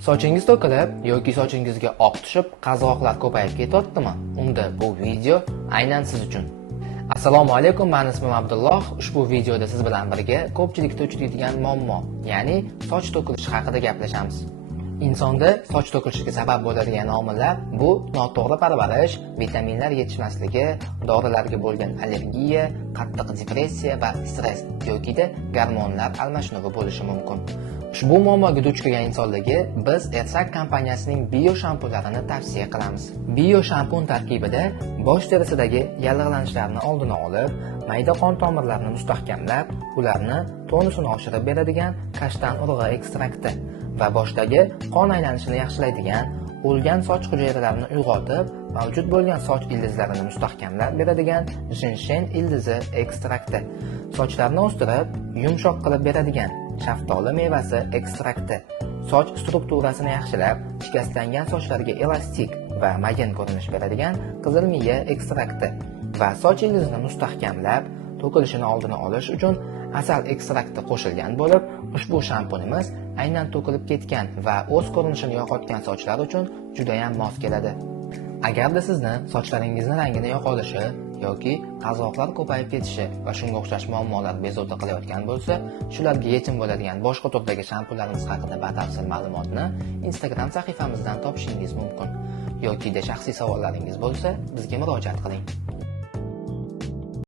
Sochingiz to'kilib yoki sochingizga oq tushib, qazg'oqlar ko'payib ketyaptimi? Unda bu video aynan siz uchun. Assalomu alaykum, men ismim Abdulloh. Ushbu videoda siz bilan birga ko'pchilikda uchraydigan muammo, ya'ni soch to'kilishi haqida gaplashamiz. Insonda soch to'kilishiga sabab bo'ladigan omillar bu noto'g'ri parvarish, vitaminlar yetishmasligi, dorilarga bo'lgan allergiya, qattiq depressiya va stress yoki gormonlar almashinuvi bo'lishi mumkin. Ushbu muammoga duch kelgan insonlarga biz Ersak kompaniyasining bio shampunlarini tavsiya qilamiz. Bio shampun tarkibida bosh terisidagi yallig'lanishlarni oldini olib, mayda qon tomirlarini mustahkamlab, ularni tonusini oshirib beradigan kashtan urug'i ekstrakti va boshdagi qon aylanishini yaxshilaydigan, o'lgan soch hujayralarini uyg'otib, mavjud bo'lgan soch ildizlarini mustahkamlab beradigan jinshen ildizi ekstrakti, sochlarni o'stirib, yumshoq qilib beradigan shaftoli mevasi ekstrakti, soch strukturasini yaxshilab, shikastlangan sochlarga elastik va mayin ko'rinish beradigan qizilmiya ekstrakti va soch ildizini mustahkamlab, to'kilishini oldini olish uchun asal ekstrakti qo'shilgan bo'lib, ushbu shampunimiz aynan to'kilib ketgan va o'z ko'rinishini yo'qotgan sochlar uchun juda ham mos keladi. Agarda sizni sochlaringizning rangini yo'qolishi yoki qazg'oqlar ko'payib ketishi va shunga o'xshash muammolar bezovta qilayotgan bo'lsa, shularga yechim bo'ladigan boshqa turdagi shampunlarimiz haqida batafsil ma'lumotni Instagram sahifamizdan topishingiz mumkin. Yoki shaxsiy savollaringiz bo'lsa, bizga murojaat qiling.